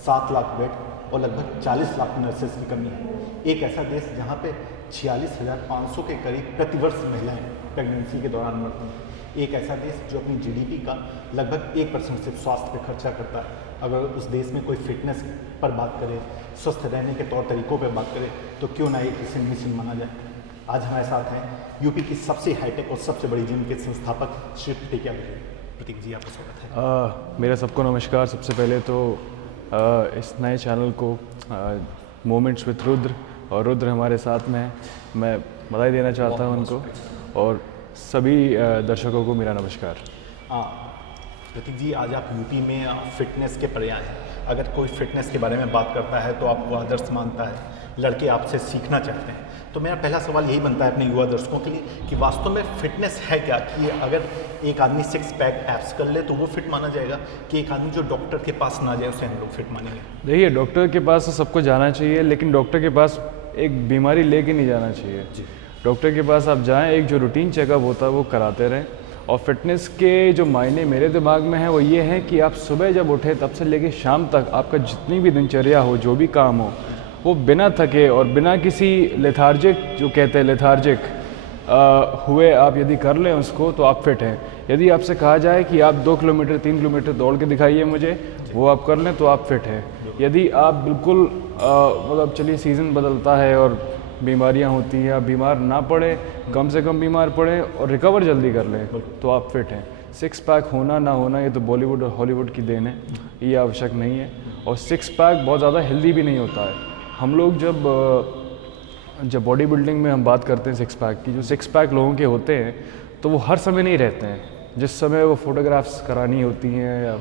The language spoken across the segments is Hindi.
7 लाख बेड और लगभग 40 लाख नर्सेस की कमी है। एक ऐसा देश जहाँ पे 46,500 के करीब प्रतिवर्ष महिलाएं प्रेगनेंसी के दौरान मरती हैं। एक ऐसा देश जो अपनी जीडीपी का लगभग 1% सिर्फ स्वास्थ्य पे खर्चा करता है। अगर उस देश में कोई फिटनेस पर बात करे, स्वस्थ रहने के तौर तरीकों पर बात करे, तो क्यों ना एक इसे मिशन माना जाए। आज हमारे साथ हैं यूपी की सबसे हाईटेक और सबसे बड़ी जिम के संस्थापक श्री प्रतीक यादव। प्रतीक जी, आपका स्वागत है। मेरा सबको नमस्कार। सबसे पहले तो इस नए चैनल को मोमेंट्स विथ रुद्र और रुद्र हमारे साथ में है, मैं बधाई देना चाहता हूं उनको, और सभी दर्शकों को मेरा नमस्कार। प्रतीक जी, आज आप यूपी में फिटनेस के पर्याय हैं। अगर कोई फिटनेस के बारे में बात करता है तो आपको आदर्श मानता है, लड़के आपसे सीखना चाहते हैं। तो मेरा पहला सवाल यही बनता है अपने युवा दर्शकों के लिए कि वास्तव में फिटनेस है क्या, कि अगर एक आदमी 6 पैक एब्स कर ले तो वो फिट माना जाएगा, कि एक आदमी जो डॉक्टर के पास ना जाए उसे हम लोग फिट मानेंगे? देखिए, डॉक्टर के पास तो सबको जाना चाहिए, लेकिन डॉक्टर के पास एक बीमारी लेके नहीं जाना चाहिए जी। डॉक्टर के पास आप जाएं, एक जो रूटीन चेकअप होता है वो कराते रहें। और फिटनेस के जो मायने मेरे दिमाग में है वो ये है कि आप सुबह जब उठे तब से लेके शाम तक आपका जितनी भी दिनचर्या हो, जो भी काम हो, वो बिना थके और बिना किसी लेथार्जिक, जो कहते हैं लेथार्जिक हुए आप यदि कर लें उसको, तो आप फिट हैं। यदि आपसे कहा जाए कि आप 2 किलोमीटर 3 किलोमीटर दौड़ के दिखाइए मुझे, वो आप कर लें तो आप फिट हैं। यदि आप बिल्कुल मतलब चलिए सीज़न बदलता है और बीमारियां होती हैं, आप बीमार ना पड़े, कम से कम बीमार पड़े और रिकवर जल्दी कर लें, तो आप फिट हैं। 6 पैक होना ना होना ये तो बॉलीवुड और हॉलीवुड की देन है, ये आवश्यक नहीं है। और 6 पैक बहुत ज़्यादा हेल्दी भी नहीं होता है। हम लोग जब बॉडी बिल्डिंग में हम बात करते हैं 6 पैक की, जो 6 पैक लोगों के होते हैं तो वो हर समय नहीं रहते हैं। जिस समय वो फोटोग्राफ्स करानी होती हैं या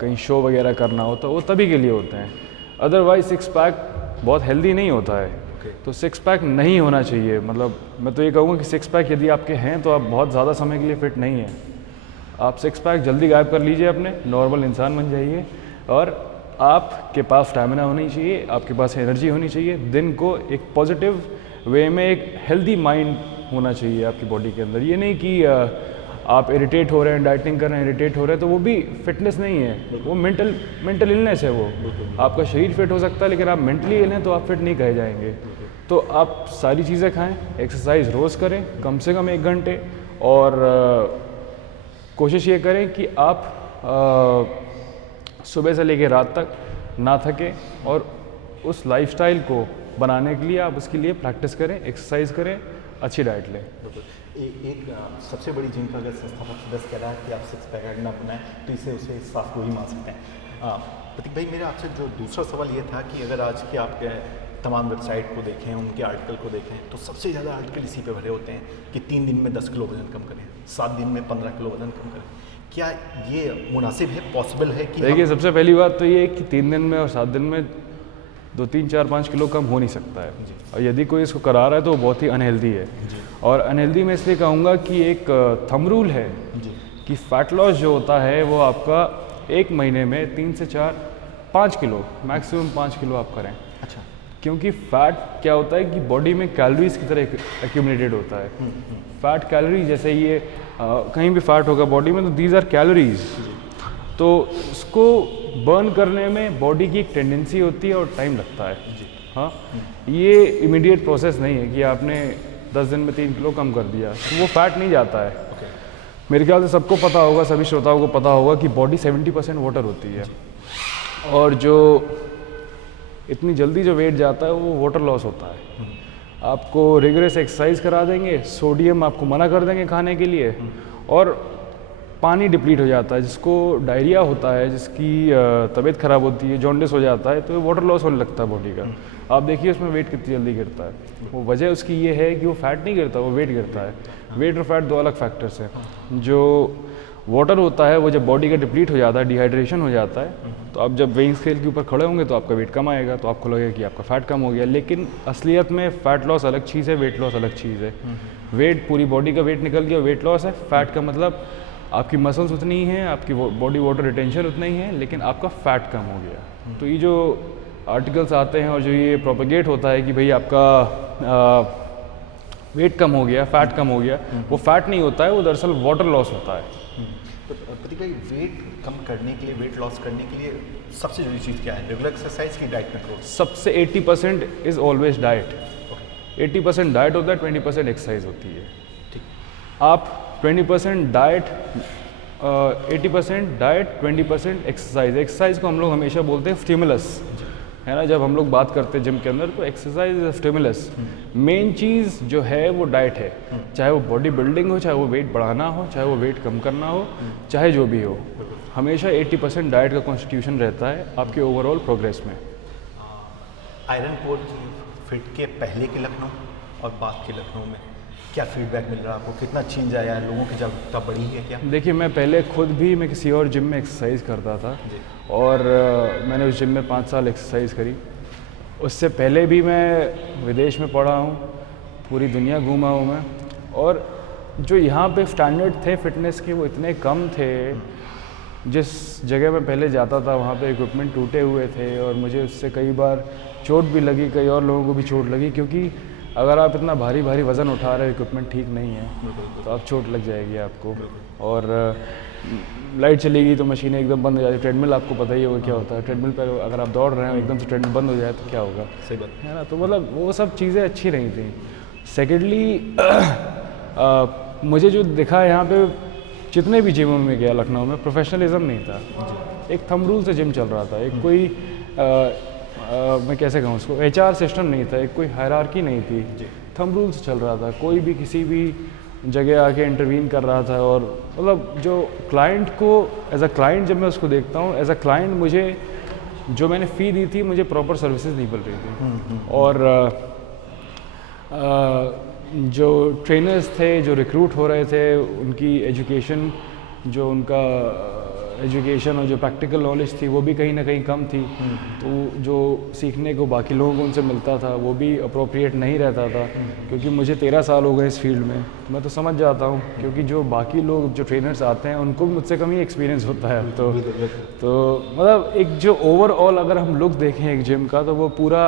कहीं शो वगैरह करना होता है, वो तभी के लिए होते हैं। अदरवाइज 6 पैक बहुत हेल्दी नहीं होता है। तो 6 पैक नहीं होना चाहिए। मतलब मैं तो ये कहूँगा कि 6 पैक यदि आपके हैं तो आप बहुत ज़्यादा समय के लिए फिट नहीं हैं। आप 6 पैक जल्दी गायब कर लीजिए, अपने नॉर्मल इंसान बन जाइए, और आपके पास स्टैमिना होनी चाहिए, आपके पास एनर्जी होनी चाहिए। दिन को एक पॉजिटिव वे में एक हेल्दी माइंड होना चाहिए आपकी बॉडी के अंदर। ये नहीं कि आप इरिटेट हो रहे हैं, डाइटिंग कर रहे हैं, इरिटेट हो रहे हैं, तो वो भी फिटनेस नहीं है, वो मेंटल इलनेस है। वो आपका शरीर फिट हो सकता है, लेकिन आप मेंटली इल हैं तो आप फिट नहीं कहे जाएंगे। तो आप सारी चीज़ें खाएं, एक्सरसाइज रोज़ करें कम से कम 1 घंटे, और कोशिश ये करें कि आप सुबह से लेकर रात तक ना थकें, और उस लाइफस्टाइल को बनाने के लिए आप उसके लिए प्रैक्टिस करें, एक्सरसाइज करें, अच्छी डाइट लें। एक सबसे बड़ी जिम का अगर संस्थापक सदस्य कह रहा है कि आप 6 पैक ना बनाएं तो इसे उसे साफ को ही मान सकते हैं। प्रतीक भाई, मेरा आपसे जो दूसरा सवाल ये था कि अगर आज के आप तमाम वेबसाइट को देखें, उनके आर्टिकल को देखें, तो सबसे ज़्यादा आर्टिकल इसी पे भरे होते हैं कि 3 दिन में 10 किलो वजन कम करें, 7 दिन में 15 किलो वजन कम करें। क्या ये मुनासिब है, पॉसिबल है? कि देखिए, सबसे पहली बात तो ये है कि 3 दिन में और 7 दिन में 2, 3, 4, 5 किलो कम हो नहीं सकता है। और यदि कोई इसको करा रहा है तो वो बहुत ही अनहेल्दी है। और अनहेल्दी मैं इसलिए कहूँगा कि एक थंब रूल है कि फैट लॉस जो होता है वो आपका 1 महीने में 3 से 4, 5 किलो, मैक्सिमम 5 किलो आप करें। अच्छा। क्योंकि फ़ैट क्या होता है कि बॉडी में कैलोरीज की तरह एक्यूमुलेटेड होता है। फैट कैलोरी, जैसे ये कहीं भी फैट होगा बॉडी में तो दीज आर कैलोरीज, तो इसको बर्न करने में बॉडी की एक टेंडेंसी होती है और टाइम लगता है। हाँ, ये इमीडिएट प्रोसेस नहीं है कि आपने 10 दिन में 3 किलो कम कर दिया तो वो फैट नहीं जाता है। मेरे ख्याल से सबको पता होगा, सभी श्रोताओं को पता होगा कि बॉडी 70% वाटर होती है, और जो इतनी जल्दी जो वेट जाता है वो वाटर लॉस होता है। आपको रिगरस एक्सरसाइज करा देंगे, सोडियम आपको मना कर देंगे खाने के लिए, और पानी डिप्लीट हो जाता है। जिसको डायरिया होता है, जिसकी तबीयत ख़राब होती है, जॉन्डिस हो जाता है, तो वाटर लॉस होने लगता है बॉडी का। आप देखिए उसमें वेट कितनी जल्दी गिरता है। वो वजह उसकी ये है कि वो फैट नहीं गिरता, वो वेट गिरता है। वेट और फैट 2 अलग फैक्टर्स हैं। जो वाटर होता है वो जब बॉडी का डिप्लीट हो जाता है, डिहाइड्रेशन हो जाता है, तो आप जब वेइंग स्केल के ऊपर खड़े होंगे तो आपका वेट कम आएगा, तो आपको लगेगा कि आपका फैट कम हो गया। लेकिन असलियत में फ़ैट लॉस अलग चीज़ है, वेट लॉस अलग चीज़ है। वेट पूरी बॉडी का वेट निकल गया, वेट लॉस है। फैट का मतलब आपकी मसल्स उतनी ही हैं, आपकी बॉडी वाटर रिटेंशन उतना ही है, लेकिन आपका फ़ैट कम हो गया। तो ये जो आर्टिकल्स आते हैं और जो ये प्रोपेगेट होता है कि भाई आपका वेट कम हो गया, फैट कम हो गया, वो फैट नहीं होता है, वो दरअसल वाटर लॉस होता है। तो प्रतीक भाई, वेट कम करने के लिए, वेट लॉस करने के लिए सबसे जरूरी चीज़ क्या है? रेगुलर एक्सरसाइज की डाइट कंट्रोल? सबसे 80% इज़ ऑलवेज डाइट। 80% डाइट होता है, 20% एक्सरसाइज होती है। ठीक। आप 20% डाइट 80% डाइट 20% एक्सरसाइज। एक्सरसाइज को हम लोग हमेशा बोलते हैं स्टिमुलस, है ना। जब हम लोग बात करते हैं जिम के अंदर तो एक्सरसाइज इज स्टिमुलस। मेन चीज़ जो है वो डाइट है, चाहे वो बॉडी बिल्डिंग हो, चाहे वो वेट बढ़ाना हो, चाहे वो वेट कम करना हो, चाहे जो भी हो, हमेशा 80% डाइट का कॉन्स्टिट्यूशन रहता है आपके ओवरऑल प्रोग्रेस में। आयरन कोर की फिट के पहले के लखनऊ और बाद के लखनऊ में क्या फीडबैक मिल रहा है आपको? कितना चेंज आया है? लोगों की जागरूकता बढ़ी है क्या? देखिए, मैं पहले खुद भी मैं किसी और जिम में एक्सरसाइज करता था और मैंने उस जिम में 5 साल एक्सरसाइज करी। उससे पहले भी मैं विदेश में पढ़ा हूँ, पूरी दुनिया घूमा हूँ मैं, और जो यहाँ पे स्टैंडर्ड थे फिटनेस के वो इतने कम थे। जिस जगह मैं पहले जाता था वहाँ पे इक्विपमेंट टूटे हुए थे और मुझे उससे कई बार चोट भी लगी, कई और लोगों को भी चोट लगी, क्योंकि अगर आप इतना भारी भारी वज़न उठा रहे हो, इक्विपमेंट ठीक नहीं है, तो आप चोट लग जाएगी आपको। और लाइट चलेगी तो मशीनें एकदम बंद हो जाती है। ट्रेडमिल आपको पता ही होगा क्या होता है। ट्रेडमिल पर अगर आप दौड़ रहे हो, एकदम से ट्रेडमिल बंद हो जाए तो क्या होगा? सही बात है ना। तो मतलब वो सब चीज़ें अच्छी नहीं थी। सेकेंडली मुझे जो दिखा यहाँ पे, जितने भी जिमों में गया लखनऊ में, प्रोफेशनलिज्म नहीं था। एक थंब रूल से जिम चल रहा था, एक कोई मैं कैसे कहूँ उसको, HR सिस्टम नहीं था, एक कोई हायरार्की नहीं थी, थंब रूल से चल रहा था। कोई भी किसी भी जगह आके इंटरवीन कर रहा था। और मतलब जो क्लाइंट को एज अ क्लाइंट, जब मैं उसको देखता हूँ एज अ क्लाइंट, मुझे जो मैंने फ़ी दी थी मुझे प्रॉपर सर्विसेज नहीं मिल रही थी। और जो ट्रेनर्स थे, जो रिक्रूट हो रहे थे, उनकी एजुकेशन, जो उनका एजुकेशन और जो प्रैक्टिकल नॉलेज थी वो भी कहीं ना कहीं कम थी। तो जो सीखने को बाकी लोगों को उनसे मिलता था वो भी अप्रोप्रिएट नहीं रहता था। क्योंकि मुझे 13 साल हो गए इस फील्ड में, तो मैं तो समझ जाता हूँ, क्योंकि जो बाकी लोग जो ट्रेनर्स आते हैं उनको भी मुझसे कम ही एक्सपीरियंस होता है। तो मतलब एक जो ओवरऑल अगर हम लुक देखें एक जिम का, तो वो पूरा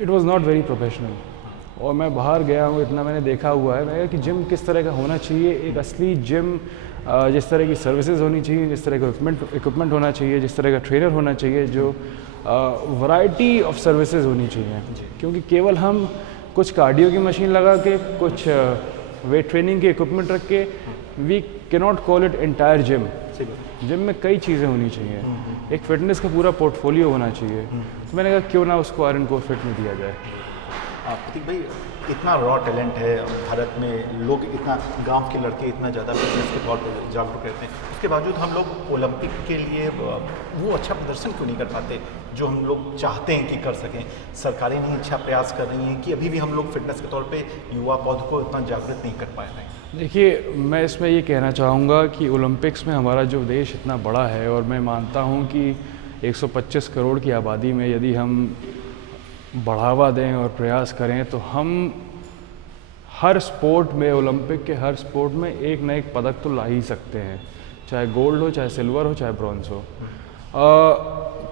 it was not very professional. और मैं बाहर गया हूँ, इतना मैंने देखा हुआ है मैं कि जिम किस तरह का होना चाहिए। एक असली जिम, जिस तरह की सर्विसेज होनी चाहिए, जिस तरह का इक्विपमेंट होना चाहिए, जिस तरह का ट्रेनर होना चाहिए, जो वैरायटी ऑफ सर्विसेज होनी चाहिए। क्योंकि केवल हम कुछ कार्डियो की मशीन लगा के, कुछ वेट ट्रेनिंग के इक्विपमेंट रख के, we can not call it entire gym. Gym में कई चीज़ें होनी चाहिए, एक फिटनेस का पूरा पोर्टफोलियो होना चाहिए। तो मैंने कहा क्यों ना उसको आयरन कोर फिट में दिया जाए। प्रतीक भाई, इतना रॉ टैलेंट है भारत में, लोग इतना, गांव के लड़के इतना ज़्यादा फिटनेस के तौर पर जागरूक रहते हैं, उसके बावजूद हम लोग ओलंपिक के लिए वो अच्छा प्रदर्शन क्यों नहीं कर पाते जो हम लोग चाहते हैं कि कर सकें? सरकारें नहीं अच्छा प्रयास कर रही हैं कि अभी भी हम लोग फिटनेस के तौर पे युवा पौध को इतना जागृत नहीं कर पा रहे हैं? देखिए, मैं इसमें ये कहना चाहूँगा कि ओलंपिक्स में हमारा जो देश इतना बड़ा है, और मैं मानता हूँ कि 125 करोड़ की आबादी में यदि हम बढ़ावा दें और प्रयास करें तो हम हर स्पोर्ट में, ओलंपिक के हर स्पोर्ट में एक न एक पदक तो ला ही सकते हैं, चाहे गोल्ड हो, चाहे सिल्वर हो, चाहे ब्रॉन्ज हो।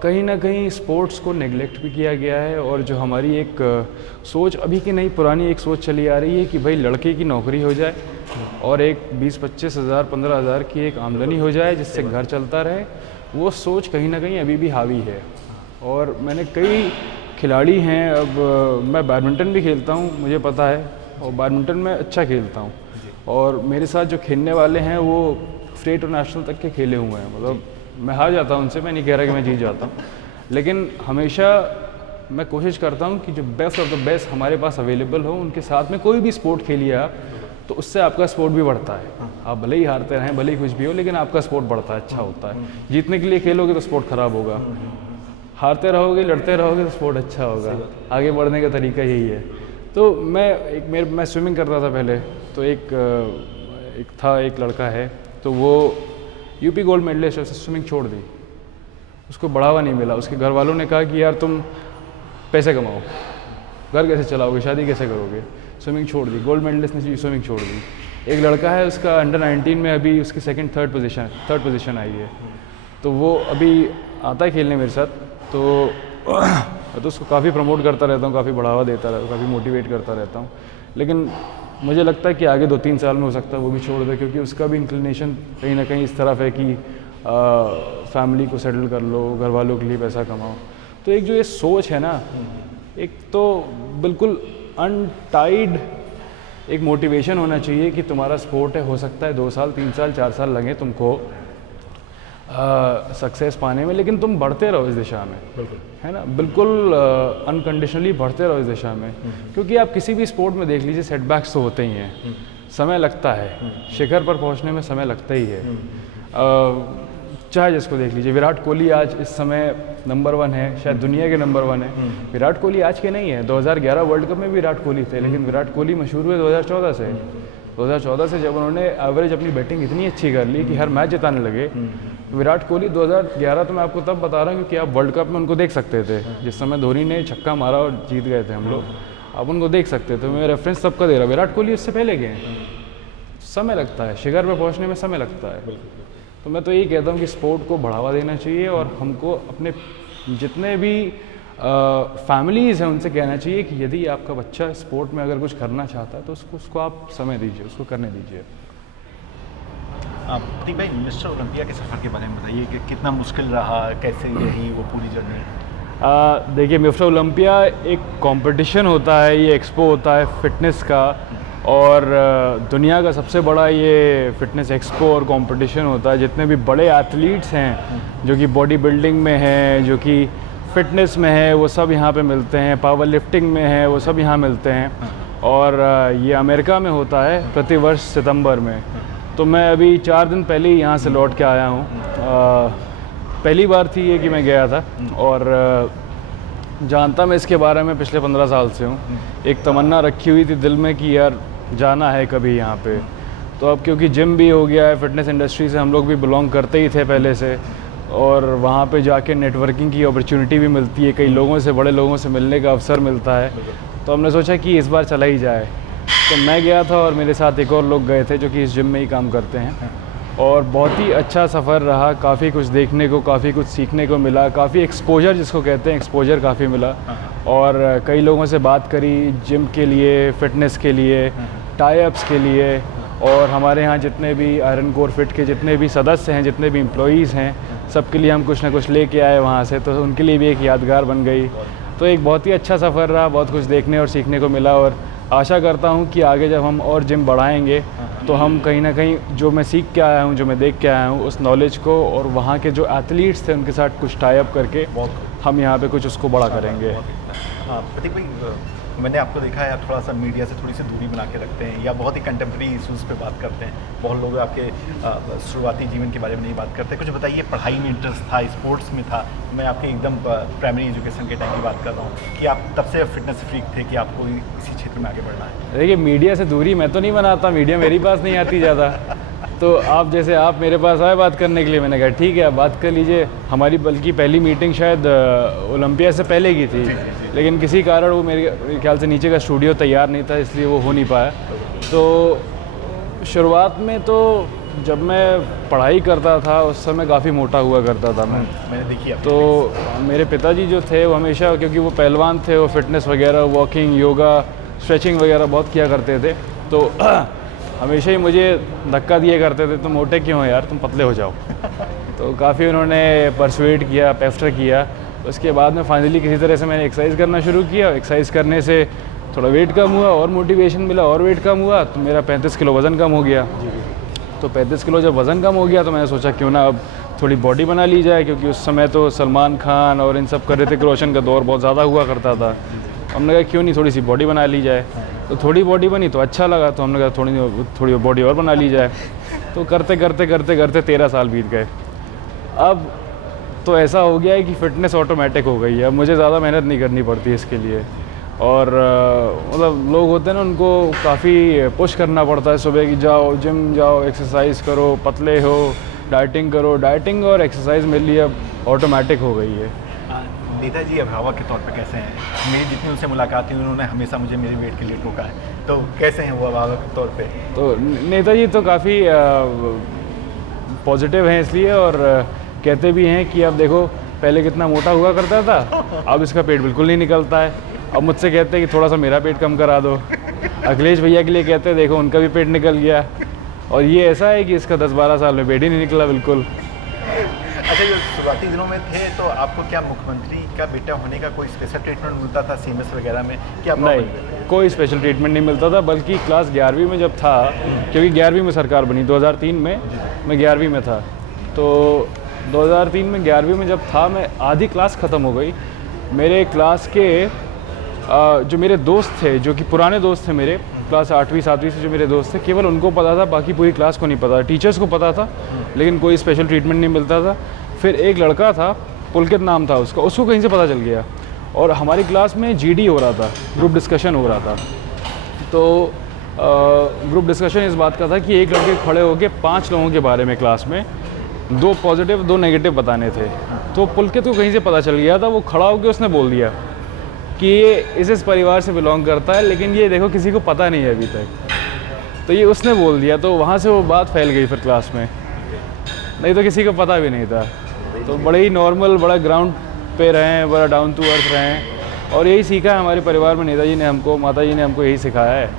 कहीं ना कहीं स्पोर्ट्स को नेगलेक्ट भी किया गया है। और जो हमारी एक सोच, अभी की नहीं पुरानी एक सोच चली आ रही है कि भाई लड़के की नौकरी हो जाए और एक 20-25 हज़ार 15 हज़ार की एक आमदनी हो जाए जिससे घर चलता रहे, वो सोच कहीं ना कहीं अभी भी हावी है। और मैंने कई खिलाड़ी हैं, अब मैं बैडमिंटन भी खेलता हूँ, मुझे पता है, और बैडमिंटन में अच्छा खेलता हूँ, और मेरे साथ जो खेलने वाले हैं वो स्टेट और नेशनल तक के खेले हुए हैं। मतलब मैं हार जाता हूँ उनसे, मैं नहीं कह रहा कि मैं जीत जाता हूँ, लेकिन हमेशा मैं कोशिश करता हूँ कि जो बेस्ट ऑफ द बेस्ट हमारे पास अवेलेबल हो, उनके साथ में कोई भी स्पोर्ट खेलिए आप, तो उससे आपका स्पोर्ट भी बढ़ता है। आप भले ही हारते रहें, भले ही कुछ भी हो, लेकिन आपका स्पोर्ट बढ़ता है, अच्छा होता है। जीतने के लिए खेलोगे तो स्पोर्ट ख़राब होगा, हारते रहोगे, लड़ते रहोगे तो स्पोर्ट अच्छा होगा। आगे बढ़ने का तरीका यही है। तो मैं स्विमिंग करता था पहले, तो एक लड़का है, तो वो यूपी गोल्ड मेडलिस्ट है, उसने स्विमिंग छोड़ दी, उसको बढ़ावा नहीं मिला। उसके घर वालों ने कहा कि यार तुम पैसे कमाओ, घर कैसे चलाओगे, शादी कैसे करोगे, स्विमिंग छोड़ दी। गोल्ड मेडलिस्ट ने स्विमिंग छोड़ दी। एक लड़का है, उसका अंडर 19 में अभी उसकी थर्ड पोजीशन आई है, तो वो अभी आता है खेलने मेरे साथ, तो मैं तो उसको काफ़ी प्रमोट करता रहता हूँ, काफ़ी बढ़ावा देता रहता हूँ, काफ़ी मोटिवेट करता रहता हूँ। लेकिन मुझे लगता है कि आगे 2-3 साल में हो सकता है वो भी छोड़ दे, क्योंकि उसका भी इंक्लिनेशन कहीं ना कहीं इस तरफ है कि फैमिली को सेटल कर लो, घर वालों के लिए पैसा कमाओ। तो एक जो ये सोच है ना, एक तो बिल्कुल अनटाइड एक मोटिवेशन होना चाहिए कि तुम्हारा स्पोर्ट है, हो सकता है 2 साल 3 साल 4 साल लगे तुमको सक्सेस पाने में, लेकिन तुम बढ़ते रहो इस दिशा में, बिल्कुल है ना, बिल्कुल अनकंडीशनली बढ़ते रहो इस दिशा में। क्योंकि आप किसी भी स्पोर्ट में देख लीजिए, सेटबैक्स तो होते ही हैं, समय लगता है, शिखर पर पहुंचने में समय लगता ही है। चाहे जिसको देख लीजिए, विराट कोहली आज इस समय नंबर 1 है, शायद दुनिया के नंबर 1 है। विराट कोहली आज के नहीं है, 2011 वर्ल्ड कप में भी विराट कोहली थे, लेकिन विराट कोहली मशहूर हुए 2014 से। 2014 से जब उन्होंने एवरेज अपनी बैटिंग इतनी अच्छी कर ली कि हर मैच जिताने लगे। विराट कोहली 2011 तो मैं आपको तब बता रहा हूँ क्योंकि आप वर्ल्ड कप में उनको देख सकते थे, जिस समय धोनी ने छक्का मारा और जीत गए थे हम लोग, आप उनको देख सकते थे। मैं रेफरेंस सबका दे रहा हूँ, विराट कोहली उससे पहले गए हैं। समय लगता है, शिखर पर पहुँचने में समय लगता है। तो मैं तो यही कहता हूँ कि स्पोर्ट को बढ़ावा देना चाहिए और हमको अपने जितने भी फैमिलीज़ हैं उनसे कहना चाहिए कि यदि आपका बच्चा स्पोर्ट में अगर कुछ करना चाहता है तो उसको आप समय दीजिए, उसको करने दीजिए। प्रतीक भाई, मिस्टर ओलंपिया के सफ़र के बारे में बताइए कि कितना मुश्किल रहा, कैसे रही वो पूरी जर्नी? देखिए, मिस्टर ओलंपिया एक कंपटीशन होता है, ये एक्सपो होता है फिटनेस का, और दुनिया का सबसे बड़ा ये फिटनेस एक्सपो और कंपटीशन होता है। जितने भी बड़े एथलीट्स हैं जो कि बॉडी बिल्डिंग में हैं, जो कि फिटनेस में है, वो सब यहाँ पे मिलते हैं। पावर लिफ्टिंग में है, वो सब यहाँ मिलते हैं। और ये अमेरिका में होता है प्रतिवर्ष सितंबर में। तो मैं अभी 4 दिन पहले ही यहाँ से लौट के आया हूँ। पहली बार थी ये कि मैं गया था, और जानता मैं इसके बारे में पिछले 15 साल से हूँ। एक तमन्ना रखी हुई थी दिल में कि यार जाना है कभी यहाँ पे। तो अब क्योंकि जिम भी हो गया है, फिटनेस इंडस्ट्री से हम लोग भी बिलोंग करते ही थे पहले से, और वहाँ पे जाके नेटवर्किंग की अपॉर्चुनिटी भी मिलती है, कई लोगों से, बड़े लोगों से मिलने का अवसर मिलता है। तो हमने सोचा कि इस बार चला ही जाए। तो मैं गया था और मेरे साथ एक और लोग गए थे जो कि इस जिम में ही काम करते हैं, और बहुत ही अच्छा सफ़र रहा। काफ़ी कुछ देखने को, काफ़ी कुछ सीखने को मिला, काफ़ी एक्सपोजर जिसको कहते हैं, एक्सपोजर काफ़ी मिला। और कई लोगों से बात करी जिम के लिए, फिटनेस के लिए, टाई अप्स के लिए, और हमारे यहाँ जितने भी आयरन कोर फिट के जितने भी सदस्य हैं, जितने भी एम्प्लॉईज़ हैं, सबके लिए हम कुछ ना कुछ लेके आए वहाँ से, तो उनके लिए भी एक यादगार बन गई। तो एक बहुत ही अच्छा सफ़र रहा, बहुत कुछ देखने और सीखने को मिला। और आशा करता हूँ कि आगे जब हम और जिम बढ़ाएंगे तो हम कहीं ना कहीं जो मैं सीख के आया हूँ, जो मैं देख के आया हूँ, उस नॉलेज को और वहाँ के जो एथलीट्स थे उनके साथ कुछ टाई अप करके हम यहाँ पे कुछ उसको बड़ा करेंगे। प्रतीक भाई, मैंने आपको देखा है, आप थोड़ा सा मीडिया से थोड़ी सी दूरी बना के रखते हैं या बहुत ही कंटेम्प्रेरी इशूज़ पे बात करते हैं। बहुत लोग आपके शुरुआती जीवन के बारे में नहीं बात करते। कुछ बताइए, पढ़ाई में इंटरेस्ट था, स्पोर्ट्स में था? मैं आपके एकदम प्राइमरी एजुकेशन के टाइम की बात कर रहा हूँ कि आप तब से फिटनेस फ्रीक थे कि आपको इसी क्षेत्र में आगे बढ़ना है। देखिए, मीडिया से दूरी मैं तो नहीं बनाता, मीडिया मेरे पास नहीं आती ज़्यादा। तो आप जैसे आप मेरे पास आए बात करने के लिए, मैंने कहा ठीक है आप बात कर लीजिए। हमारी बल्कि पहली मीटिंग शायद ओलंपिया से पहले की थी, लेकिन किसी कारण वो मेरे ख्याल से नीचे का स्टूडियो तैयार नहीं था, इसलिए वो हो नहीं पाया। तो शुरुआत में तो जब मैं पढ़ाई करता था उस समय काफ़ी मोटा हुआ करता था मैंने देखी। तो मेरे पिताजी जो थे वो हमेशा, क्योंकि वो पहलवान थे, वो फिटनेस वगैरह, वॉकिंग, योगा, स्ट्रेचिंग वगैरह बहुत किया करते थे। तो हमेशा ही मुझे धक्का दिए करते थे, तुम मोटे क्यों हो यार, तुम पतले हो जाओ। तो काफ़ी उन्होंने परसुएड किया, पेस्टर किया। उसके बाद में फाइनली किसी तरह से मैंने एक्सरसाइज करना शुरू किया। एक्सरसाइज करने से थोड़ा वेट कम हुआ और मोटिवेशन मिला और वेट कम हुआ, तो मेरा 35 किलो वज़न कम हो गया। तो 35 किलो जब वज़न कम हो गया तो मैंने सोचा क्यों ना अब थोड़ी बॉडी बना ली जाए, क्योंकि उस समय तो सलमान खान और इन सब का, ऋतिक रोशन का दौर बहुत ज़्यादा हुआ करता था। हमने कहा क्यों नहीं थोड़ी सी बॉडी बना ली जाए। तो थोड़ी बॉडी बनी तो अच्छा लगा, तो हमने कहा थोड़ी बॉडी और बना ली जाए। तो करते करते करते करते 13 साल बीत गए। अब तो ऐसा हो गया है कि फ़िटनेस ऑटोमेटिक हो गई है, अब मुझे ज़्यादा मेहनत नहीं करनी पड़ती इसके लिए। और मतलब लोग होते हैं ना, उनको काफ़ी पुश करना पड़ता है सुबह कि जाओ जिम जाओ, एक्सरसाइज करो, पतले हो, डाइटिंग करो। डाइटिंग और एक्सरसाइज मेरे लिए अब ऑटोमेटिक हो गई है। नेताजी अभिभावक के तौर पे कैसे हैं? मेरी जितनी उनसे मुलाकात हुई उन्होंने हमेशा मुझे मेरे वेट के लिए टोका है, तो कैसे हैं वो अभिभावक के तौर पे? तो नेताजी तो काफ़ी पॉजिटिव हैं इसलिए, और कहते भी हैं कि अब देखो पहले कितना मोटा हुआ करता था, अब इसका पेट बिल्कुल नहीं निकलता है। अब मुझसे कहते हैं कि थोड़ा सा मेरा पेट कम करा दो। अखिलेश भैया के लिए कहते हैं देखो उनका भी पेट निकल गया, और ये ऐसा है कि इसका 10-12 साल में पेट ही नहीं निकला बिल्कुल। अच्छा, जो शुरुआती दिनों में थे तो आपको क्या मुख्यमंत्री का बेटा होने का कोई स्पेशल ट्रीटमेंट मिलता था सीएमएस वगैरह में? क्या नहीं, कोई स्पेशल ट्रीटमेंट नहीं मिलता था, बल्कि क्लास 11वीं में जब था, क्योंकि 11वीं में सरकार बनी 2003 में, मैं 11वीं में था, तो 2003 में 11वीं में जब था, मैं आधी क्लास ख़त्म हो गई। मेरे क्लास के जो मेरे दोस्त थे, जो कि पुराने दोस्त थे मेरे, क्लास 8वीं 7वीं से जो मेरे दोस्त थे, केवल उनको पता था, बाकी पूरी क्लास को नहीं पता। टीचर्स को पता था लेकिन कोई स्पेशल ट्रीटमेंट नहीं मिलता था। फिर एक लड़का था, पुलकित नाम था उसका, उसको कहीं से पता चल गया, और हमारी क्लास में जीडी हो रहा था, ग्रुप डिस्कशन हो रहा था। तो ग्रुप डिस्कशन इस बात का था कि एक लड़के खड़े होकर 5 लोगों के बारे में क्लास में 2 पॉजिटिव 2 नेगेटिव बताने थे। तो पुलकित को कहीं से पता चल गया था, वो खड़ा होकर उसने बोल दिया कि ये इस परिवार से बिलोंग करता है, लेकिन ये देखो किसी को पता नहीं है अभी तक। तो ये उसने बोल दिया, तो वहाँ से वो बात फैल गई फिर क्लास में, नहीं तो किसी को पता भी नहीं था। तो बड़े ही नॉर्मल, बड़ा ग्राउंड पे रहे हैं, बड़ा डाउन टू अर्थ रहे हैं, और यही सीखा है हमारे परिवार में। नेताजी ने हमको, माताजी ने हमको यही सिखाया है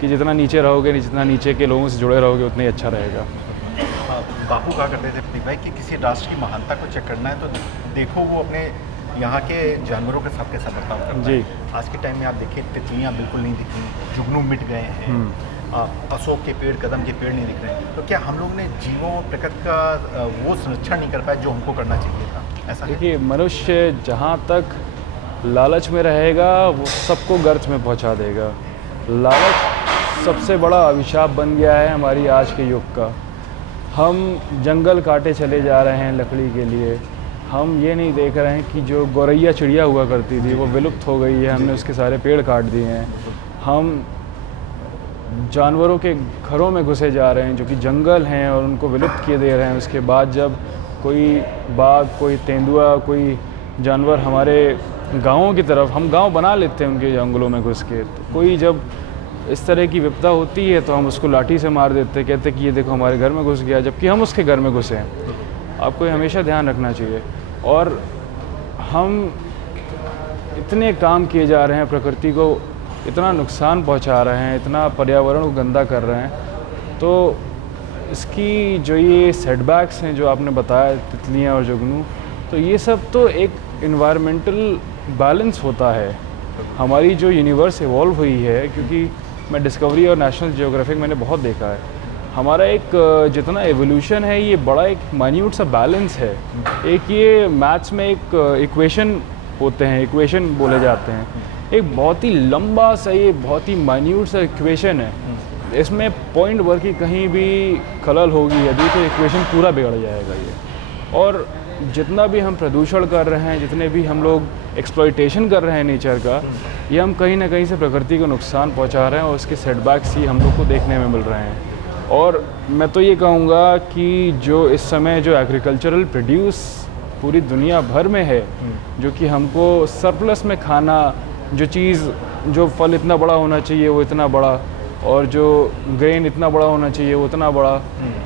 कि जितना नीचे रहोगे, जितना नीचे के लोगों से जुड़े रहोगे, उतना ही अच्छा रहेगा। बापू कहा करते थे प्रतीक भाई कि किसी राष्ट्र की महानता को चेक करना है तो देखो वो अपने यहाँ के जानवरों के साथ कैसा बर्ताव करता है। आज के टाइम में आप देखिए, तितलियाँ बिल्कुल नहीं दिख रही, जुगनू मिट गए हैं, अशोक के पेड़, कदम के पेड़ नहीं दिख रहे हैं। तो क्या हम लोग ने जीवों प्रकृति का वो संरक्षण नहीं कर पाए जो हमको करना चाहिए था? ऐसा देखिए, मनुष्य जहाँ तक लालच में रहेगा वो सबको गर्त में पहुँचा देगा। लालच सबसे बड़ा अभिशाप बन गया है हमारी आज के युग का। हम जंगल काटे चले जा रहे हैं लकड़ी के लिए। हम ये नहीं देख रहे हैं कि जो गौरैया चिड़िया हुआ करती थी वो विलुप्त हो गई है, हमने उसके सारे पेड़ काट दिए हैं। हम जानवरों के घरों में घुसे जा रहे हैं जो कि जंगल हैं, और उनको विलुप्त किए दे रहे हैं। उसके बाद जब कोई बाघ, कोई तेंदुआ, कोई जानवर हमारे गाँवों की तरफ, हम गाँव बना लेते हैं उनके जंगलों में घुस के, तो कोई जब इस तरह की विपदा होती है तो हम उसको लाठी से मार देते, कहते कि ये देखो हमारे घर में घुस गया, जबकि हम उसके घर में घुसे हैं। आपको ये हमेशा ध्यान रखना चाहिए। और हम इतने काम किए जा रहे हैं, प्रकृति को इतना नुकसान पहुंचा रहे हैं, इतना पर्यावरण को गंदा कर रहे हैं, तो इसकी जो ये सेटबैक्स हैं जो आपने बताया, तितलियां और जुगनू, तो ये सब तो एक इन्वायरमेंटल बैलेंस होता है। हमारी जो यूनिवर्स इवॉल्व हुई है, क्योंकि मैं डिस्कवरी और नेशनल जियोग्राफिक मैंने बहुत देखा है, हमारा एक जितना एवोल्यूशन है ये बड़ा एक माइन्यूट सा बैलेंस है। एक ये मैथ्स में एक इक्वेशन होते हैं, इक्वेशन बोले जाते हैं, एक बहुत ही लंबा सा, ये बहुत ही माइन्यूट सा इक्वेशन है। इसमें पॉइंट वर्क की कहीं भी खलल होगी यदि, तो इक्वेशन पूरा बिगड़ जाएगा ये। और जितना भी हम प्रदूषण कर रहे हैं, जितने भी हम लोग एक्सप्लॉइटेशन कर रहे हैं नेचर का, ये हम कहीं ना कहीं से प्रकृति को नुकसान पहुंचा रहे हैं, और उसके सेटबैक्स ही हम लोग को देखने में मिल रहे हैं। और मैं तो ये कहूँगा कि जो इस समय जो एग्रीकल्चरल प्रोड्यूस पूरी दुनिया भर में है, जो कि हमको सरप्लस में खाना, जो चीज़, जो फल इतना बड़ा होना चाहिए वो इतना बड़ा, और जो ग्रेन इतना बड़ा होना चाहिए वो इतना बड़ा,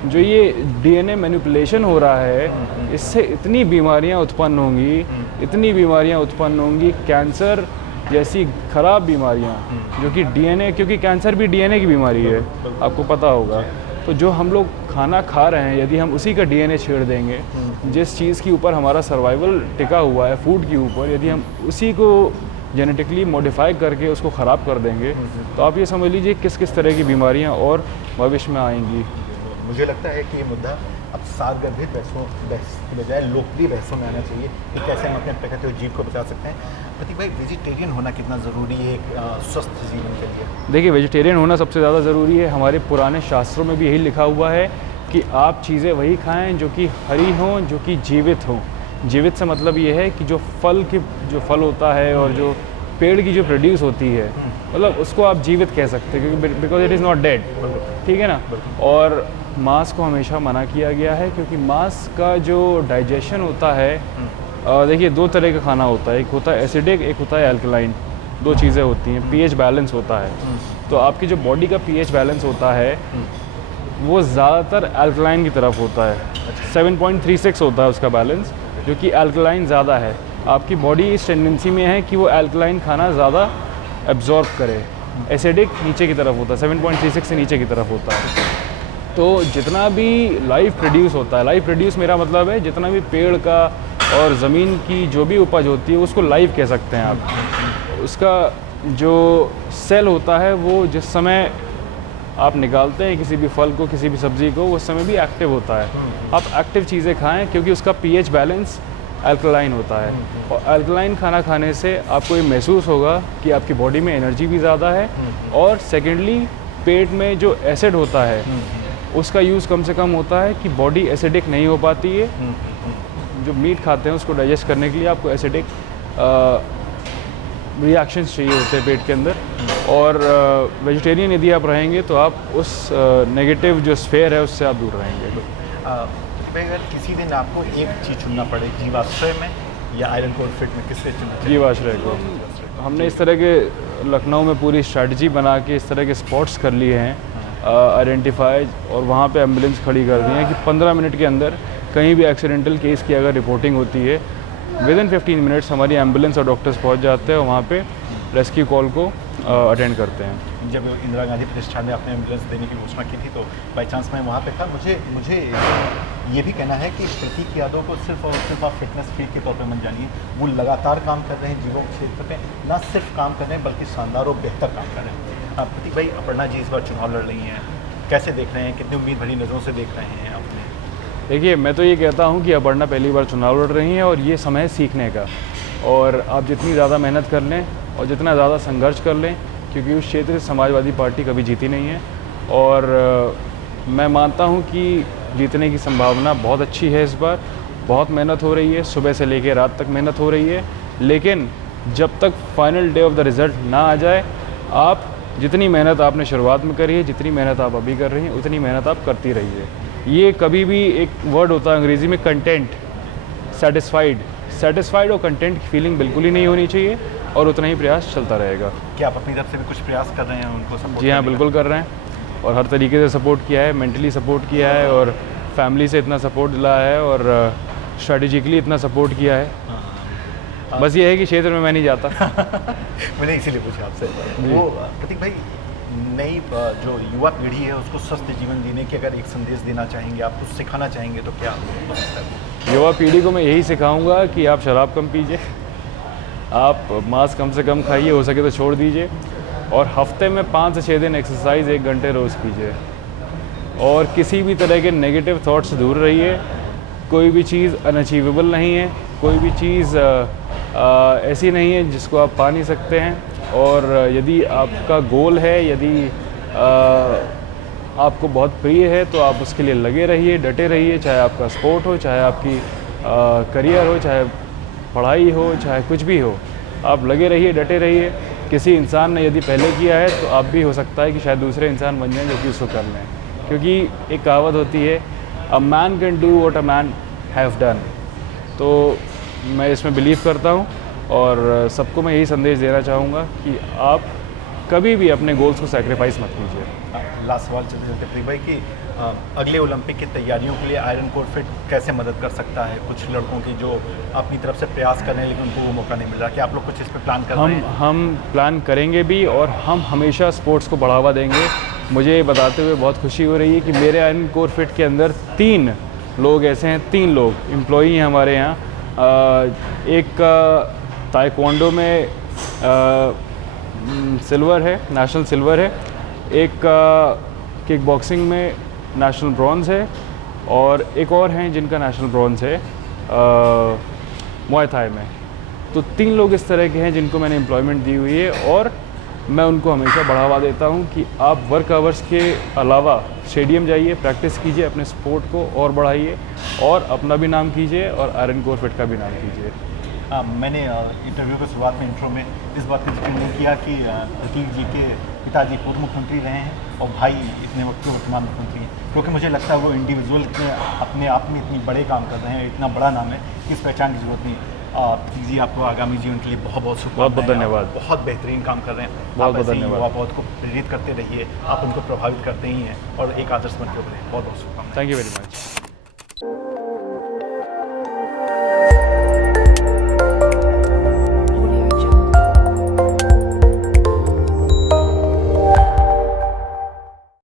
जो ये डीएनए मैनिपुलेशन हो रहा है, इससे इतनी बीमारियां उत्पन्न होंगी, इतनी बीमारियां उत्पन्न होंगी, कैंसर जैसी खराब बीमारियां, जो कि डीएनए, क्योंकि कैंसर भी डीएनए की बीमारी है, आपको पता होगा। तो जो हम लोग खाना खा रहे हैं, यदि हम उसी का डीएनए छेड़ देंगे, जिस चीज़ के ऊपर हमारा सर्वाइवल टिका हुआ है, फूड के ऊपर, यदि हम उसी को जेनेटिकली मॉडिफाई करके उसको ख़राब कर देंगे, तो आप ये समझ लीजिए किस किस तरह की बीमारियां और भविष्य में आएंगी। मुझे लगता है कि ये मुद्दा अब सार्वगर्भित बहस के बजाय लोकप्रिय बहसों में आना चाहिए कि कैसे हम अपने प्रकृति और जीव को बचा सकते हैं। प्रतीक भाई, वेजिटेरियन होना कितना ज़रूरी है एक स्वस्थ जीवन के लिए? देखिए, वेजिटेरियन होना सबसे ज़्यादा ज़रूरी है। हमारे पुराने शास्त्रों में भी यही लिखा हुआ है कि आप चीज़ें वही खाएं जो कि हरी हों, जो कि जीवित हों। जीवित से मतलब ये है कि जो फल होता है और जो पेड़ की जो प्रोड्यूस होती है, मतलब उसको आप जीवित कह सकते हैं, क्योंकि because it is not dead, ठीक है ना। और मांस को हमेशा मना किया गया है, क्योंकि मांस का जो डाइजेशन होता है, देखिए 2 तरह का खाना होता है, एक होता है एसिडिक, एक होता है एल्कलाइन, 2 चीज़ें होती हैं। पीएच बैलेंस होता है, तो आपकी जो बॉडी का पीएच बैलेंस होता है वो ज़्यादातर एल्कलाइन की तरफ होता है। 7.36 होता है उसका बैलेंस, जो कि एल्कलाइन ज़्यादा है। आपकी बॉडी इस टेंडेंसी में है कि वो एल्कलाइन खाना ज़्यादा एब्जॉर्ब करे, एसिडिक नीचे की तरफ होता है, 7.36 से नीचे की तरफ होता है। तो जितना भी लाइफ प्रोड्यूस होता है, लाइफ प्रोड्यूस मेरा मतलब है जितना भी पेड़ का और ज़मीन की जो भी उपज होती है उसको लाइव कह सकते हैं आप। उसका जो सेल होता है वो जिस समय आप निकालते हैं किसी भी फल को, किसी भी सब्ज़ी को, उस समय भी एक्टिव होता है। आप एक्टिव चीज़ें खाएं क्योंकि उसका पीएच बैलेंस अल्कलाइन होता है, और अल्कलाइन खाना खाने से आपको ये महसूस होगा कि आपकी बॉडी में एनर्जी भी ज़्यादा है, और सेकेंडली पेट में जो एसिड होता है उसका यूज़ कम से कम होता है कि बॉडी एसिडिक नहीं हो पाती है। जो मीट खाते हैं उसको डाइजेस्ट करने के लिए आपको एसिडिक रिएक्शंस चाहिए होते हैं पेट के अंदर, और वेजिटेरियन यदि आप रहेंगे तो आप उस नेगेटिव जो स्फेयर है उससे आप दूर रहेंगे। अगर किसी दिन आपको एक चीज़ चुनना पड़े, जीवाश्रय में या आयरन कोर फिट में, किससे चुनना चाहिए? जीवाश्रय को। हमने इस तरह के लखनऊ में पूरी स्ट्रैटेजी बना के इस तरह के स्पॉट्स कर लिए हैं आइडेंटिफाई, और वहाँ पे एम्बुलेंस खड़ी कर दी है कि 15 मिनट के अंदर कहीं भी एक्सीडेंटल केस की अगर रिपोर्टिंग होती है, विदिन 15 मिनट्स हमारी एम्बुलेंस और डॉक्टर्स पहुँच जाते हैं और वहाँ पे रेस्क्यू कॉल को अटेंड करते हैं। जब इंदिरा गांधी प्रतिष्ठान ने अपने एम्बुलेंस देने की घोषणा की थी तो बाई चांस मैं वहाँ पे था। मुझे ये भी कहना है कि प्रतीक यादव को सिर्फ और सिर्फ आप फिटनेस फ्रीक के तौर पे मत जानिए, वो लगातार काम कर रहे हैं जीवों क्षेत्र पे, ना सिर्फ काम कर रहे हैं बल्कि शानदार और बेहतर काम कर रहे हैं। प्रतीक भाई, अपर्णा जी इस बार चुनाव लड़ रही हैं, कैसे देख रहे हैं, कितनी उम्मीद भरी नज़रों से देख रहे हैं अपने? देखिए, मैं तो ये कहता हूँ कि अपर्णा पहली बार चुनाव लड़ रही हैं और ये समय है सीखने का, और आप जितनी ज़्यादा मेहनत कर लें और जितना ज़्यादा संघर्ष कर लें, क्योंकि उस क्षेत्र से समाजवादी पार्टी कभी जीती नहीं है, और मैं मानता हूँ कि जीतने की संभावना बहुत अच्छी है इस बार। बहुत मेहनत हो रही है, सुबह से लेकर रात तक मेहनत हो रही है, लेकिन जब तक final day of the result ना आ जाए, आप जितनी मेहनत आपने शुरुआत में करी है, जितनी मेहनत आप अभी कर रही हैं, उतनी मेहनत आप करती रहिए। ये कभी भी एक वर्ड होता है अंग्रेज़ी में कंटेंट, सेटिस्फाइड और कंटेंट की फीलिंग बिल्कुल ही नहीं होनी चाहिए, और उतना ही प्रयास चलता रहेगा। क्या आप अपनी तरफ से भी कुछ प्रयास कर रहे हैं उनको सपोर्ट? जी हाँ, बिल्कुल कर रहे हैं, और हर तरीके से सपोर्ट किया है, मेंटली सपोर्ट किया है, और फैमिली से इतना सपोर्ट दिला है, और स्ट्रेटेजिकली इतना सपोर्ट किया है। बस ये है कि क्षेत्र में मैं नहीं जाता। मैंने इसीलिए पूछा आपसे। वो प्रतीक भाई, नई जो युवा पीढ़ी है उसको स्वस्थ जीवन जीने के अगर एक संदेश देना चाहेंगे, आप कुछ सिखाना चाहेंगे तो क्या हो? युवा पीढ़ी को मैं यही सिखाऊंगा कि आप शराब कम पीजिए, आप मांस कम से कम खाइए, हो सके तो छोड़ दीजिए, और हफ्ते में 5 से 6 दिन एक्सरसाइज 1 घंटे रोज़ कीजिए, और किसी भी तरह के नेगेटिव थॉट से दूर रहिए। कोई भी चीज़ अनअचीवेबल नहीं है, कोई भी चीज़ ऐसी नहीं है जिसको आप पा नहीं सकते हैं, और यदि आपका गोल है, यदि आपको बहुत प्रिय है, तो आप उसके लिए लगे रहिए, डटे रहिए, चाहे आपका स्पोर्ट हो, चाहे आपकी करियर हो, चाहे पढ़ाई हो, चाहे कुछ भी हो, आप लगे रहिए, डटे रहिए। किसी इंसान ने यदि पहले किया है तो आप भी हो सकता है कि शायद दूसरे इंसान बन जाएं जो कि उसको कर लें, क्योंकि एक कहावत होती है, a man can do what a man have done. तो मैं इसमें बिलीव करता हूँ, और सबको मैं यही संदेश देना चाहूँगा कि आप कभी भी अपने गोल्स को सैक्रिफाइस मत कीजिए। लास्ट सवाल चलते चलते प्रतीक भाई कि अगले ओलंपिक की तैयारियों के लिए आयरन कोर फिट कैसे मदद कर सकता है कुछ लड़कों की जो अपनी तरफ से प्रयास कर रहे हैं लेकिन उनको वो मौका नहीं मिल रहा? क्या आप लोग कुछ इस पर प्लान कर रहे हैं? हम प्लान करेंगे भी, और हम हमेशा स्पोर्ट्स को बढ़ावा देंगे। मुझे बताते हुए बहुत खुशी हो रही है कि मेरे आयरन कोर फिट के अंदर 3 लोग ऐसे हैं, 3 लोग एम्प्लॉई हैं हमारे यहाँ। एक ताइक्वांडो में सिल्वर है, नेशनल सिल्वर है, एक किक बॉक्सिंग में नेशनल ब्रॉन्ज़ है, और एक और हैं जिनका नेशनल ब्रॉन्ज़ है मुआय थाई में। तो 3 लोग इस तरह के हैं जिनको मैंने एम्प्लॉयमेंट दी हुई है, और मैं उनको हमेशा बढ़ावा देता हूं कि आप वर्क आवर्स के अलावा स्टेडियम जाइए, प्रैक्टिस कीजिए, अपने स्पोर्ट को और बढ़ाइए, और अपना भी नाम कीजिए और आयरन कोर फिट का भी नाम कीजिए। मैंने इंटरव्यू की शुरुआत में इंट्रो में इस बात का जिक्र नहीं किया कि प्रतीक जी के पिताजी पूर्व मुख्यमंत्री रहे हैं और भाई इतने वक्त के वर्तमान मुख्यमंत्री हैं, क्योंकि मुझे लगता है वो इंडिविजुअल अपने आप में इतनी बड़े काम कर रहे हैं, इतना बड़ा नाम है कि इस पहचान की जरूरत नहीं। प्रतीक जी, आपको आगामी जीवन के लिए बहुत बहुत शुभकामनाएं। बहुत धन्यवाद। बहुत बेहतरीन काम कर रहे हैं, बहुत धन्यवाद। आप बहुत को प्रेरित करते रहिए, आप उनको प्रभावित करते ही हैं और एक आदर्श बन के उभरे। बहुत बहुत शुभकामनाएं। Thank you very much.